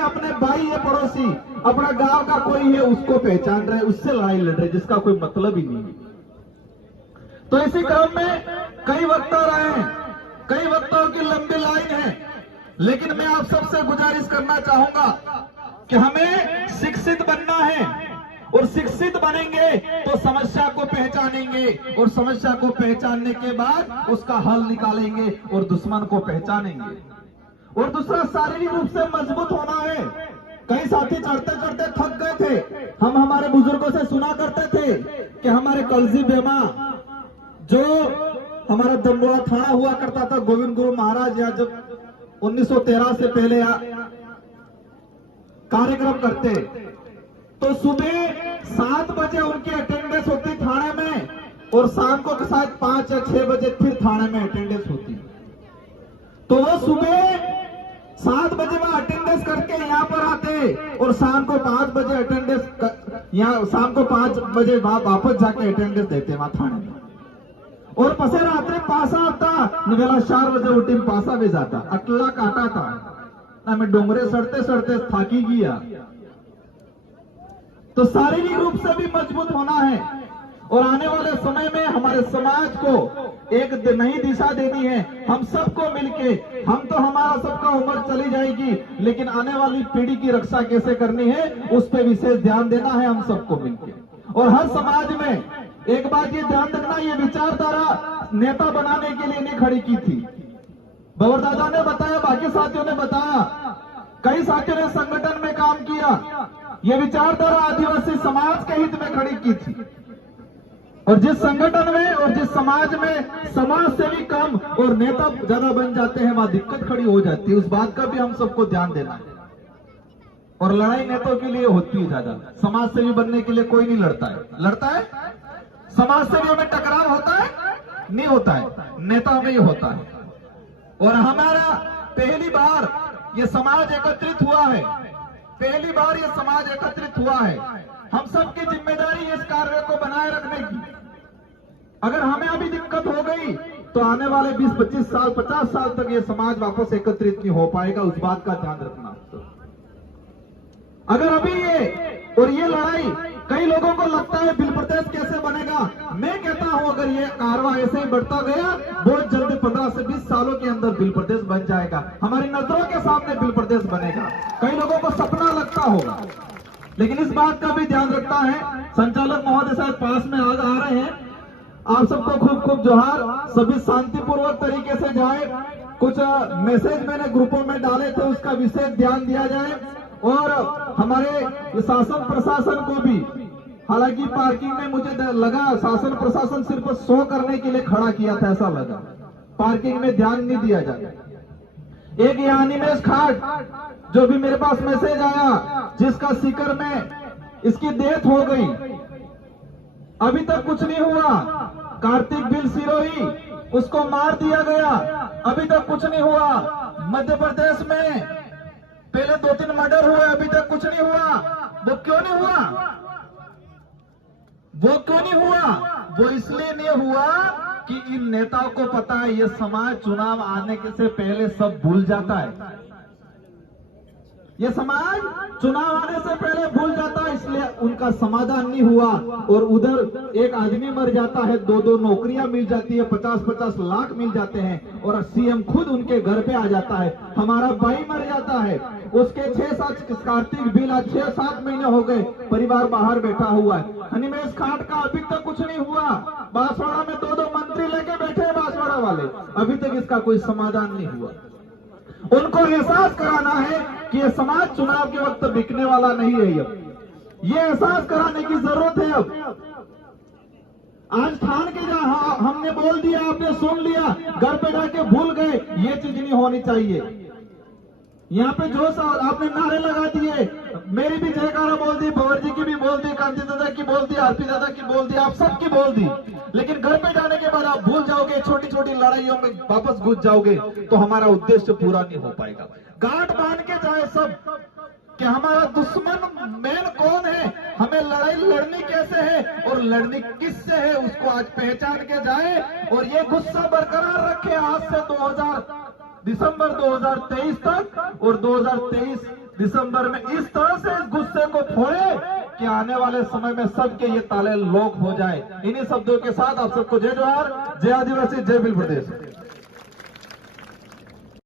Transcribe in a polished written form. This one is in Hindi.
अपने भाई है, पड़ोसी, अपना गांव का कोई है, उसको पहचान रहे, उससे लड़ाई लड़ रहे, जिसका कोई मतलब ही नहीं है। तो इसी क्रम में कई वक्ता रहे हैं, कई वक्ताओं की लंबी लाइन है, लेकिन मैं आप सबसे गुजारिश करना चाहूंगा कि हमें शिक्षित बनना है, और शिक्षित बनेंगे तो समस्या को पहचानेंगे, और समस्या को पहचानने के बाद उसका हल निकालेंगे और दुश्मन को पहचानेंगे। और दूसरा, शारीरिक रूप से मजबूत होना है। कई साथी चढ़ते चढ़ते थक गए थे। हम हमारे बुजुर्गों से सुना करते थे कि हमारे कलजी बेमा, जो हमारा जम्बुआ थाना हुआ करता था, गोविंद गुरु महाराज या जब 1913 से पहले कार्यक्रम करते, तो सुबह 7 बजे उनकी अटेंडेंस होती थाने में, और शाम को शायद 5 या 6 बजे फिर थाने में अटेंडेंस होती। तो वो सुबह 7 बजे में अटेंडेंस करके यहाँ पर आते, और शाम को 5 बजे अटेंडेंस, यहाँ शाम को 5 बजे वापस जाके अटेंडेंस देते वहां थाने में। और पसे रात्रि पासा आता, निवेला 4 बजे उठी पासा भी जाता, अटला काटा था ना, मैं डोंगरे सड़ते सड़ते थाकी गया। तो शारीरिक रूप से भी मजबूत होना है, और आने वाले समय में हमारे समाज को एक नई दिशा देनी है। हम सबको मिलके, हम तो हमारा सबका उम्र चली जाएगी, लेकिन आने वाली पीढ़ी की रक्षा कैसे करनी है उस पर विशेष ध्यान देना है हम सबको मिलके। और हर समाज में एक बात ये ध्यान रखना, ये विचारधारा नेता बनाने के लिए नहीं खड़ी की थी। बबर दादा ने बताया, बाकी साथियों ने बताया, कई साथियों ने संगठन में काम किया। ये विचारधारा आदिवासी समाज के हित में खड़ी की थी, और जिस संगठन में और जिस समाज में समाज से भी कम और नेता ज्यादा बन जाते हैं, वहां दिक्कत खड़ी हो जाती है। उस बात का भी हम सबको ध्यान देना है। और लड़ाई नेताओं के लिए होती है ज्यादा, समाज सेवी बनने के लिए कोई नहीं लड़ता है। लड़ता है समाज सेवियों में टकराव होता है? नहीं होता है, नेताओं में ही होता है। और हमारा पहली बार ये समाज एकत्रित हुआ है, पहली बार ये समाज एकत्रित हुआ है। हम सबकी जिम्मेदारी है इस कार्य को बनाए रखने की। अगर हमें अभी दिक्कत हो गई तो आने वाले 20-25 साल, 50 साल तक ये समाज वापस एकत्रित नहीं हो पाएगा, उस बात का ध्यान रखना। अगर अभी ये लड़ाई, कई लोगों को लगता है बिल प्रदेश कैसे बनेगा, मैं कहता हूं अगर ये कारवा ऐसे ही बढ़ता गया, बहुत जल्दी 15 से 20 सालों के अंदर बिल प्रदेश बन जाएगा। हमारी नजरों के सामने बिल प्रदेश बनेगा। कई लोगों को सपना लगता होगा, लेकिन इस बात का भी ध्यान रखता है। संचालक महोदय साहब पास में आज आ रहे हैं, आप सबको खूब खूब जोहार। सभी शांतिपूर्वक तरीके से जाए। कुछ मैसेज मैंने ग्रुपों में डाले थे, उसका विशेष ध्यान दिया जाए। और हमारे शासन प्रशासन को भी, हालांकि पार्किंग में मुझे लगा शासन प्रशासन सिर्फ शो करने के लिए खड़ा किया था, ऐसा लगा, पार्किंग में ध्यान नहीं दिया जाता। एक यहाँ निमेश खाट, जो भी मेरे पास मैसेज आया, जिसका सीकर में इसकी डेथ हो गई, अभी तक कुछ नहीं हुआ। कार्तिक बिल सिरोही, उसको मार दिया गया, अभी तक कुछ नहीं हुआ। मध्य प्रदेश में पहले 2-3 मर्डर हुए, अभी तक कुछ नहीं हुआ। वो क्यों नहीं हुआ? वो क्यों नहीं हुआ? वो इसलिए नहीं हुआ कि इन नेताओं को पता है ये समाज चुनाव आने के से पहले सब भूल जाता है। ये समाज चुनाव आने से पहले भूल जाता है, इसलिए उनका समाधान नहीं हुआ। और उधर एक आदमी मर जाता है, 2-2 नौकरियां मिल जाती है, 50-50 लाख मिल जाते हैं, और सीएम खुद उनके घर पे आ जाता है। हमारा भाई मर जाता है, उसके 6-7 कार्तिक बिल, 6-7 महीने हो गए, परिवार बाहर बैठा हुआ है। हनीमेश खाट का अभी तक कुछ नहीं हुआ। बांसवाड़ा में 2-2 मंत्री लेके बैठे हैं बांसवाड़ा वाले, अभी तक इसका कोई समाधान नहीं हुआ। उनको एहसास कराना है कि ये समाज चुनाव के वक्त बिकने वाला नहीं है। अब ये एहसास कराने की जरूरत है। अब आज ठान के जा, हमने बोल दिया, आपने सुन लिया, घर पे जाके भूल गए, ये चीज नहीं होनी चाहिए। यहाँ पे जो आपने नारे लगा दिए, मेरी भी जयकारा बोल दी, भंवर जी की भी बोल दी, कांति दादा की बोल दी, आरपी दादा की बोल दी, आप सबकी बोल दी, लेकिन घर पे जाने के बाद आप भूल जाओगे, छोटी छोटी लड़ाइयों में वापस घुस जाओगे, तो हमारा उद्देश्य पूरा नहीं हो पाएगा। गांठ बांध के जाए सब कि हमारा दुश्मन मेन कौन है, हमें लड़ाई लड़नी कैसे है और लड़नी किससे है, उसको आज पहचान के जाए। और ये गुस्सा बरकरार रखे आज से दिसंबर 2023 तक, और 2023 दिसंबर में इस तरह से इस गुस्से को फोड़े कि आने वाले समय में सबके ये ताले लोक हो जाए। इन्हीं शब्दों के साथ आप सबको जय जोहार, जय आदिवासी, जय भील प्रदेश।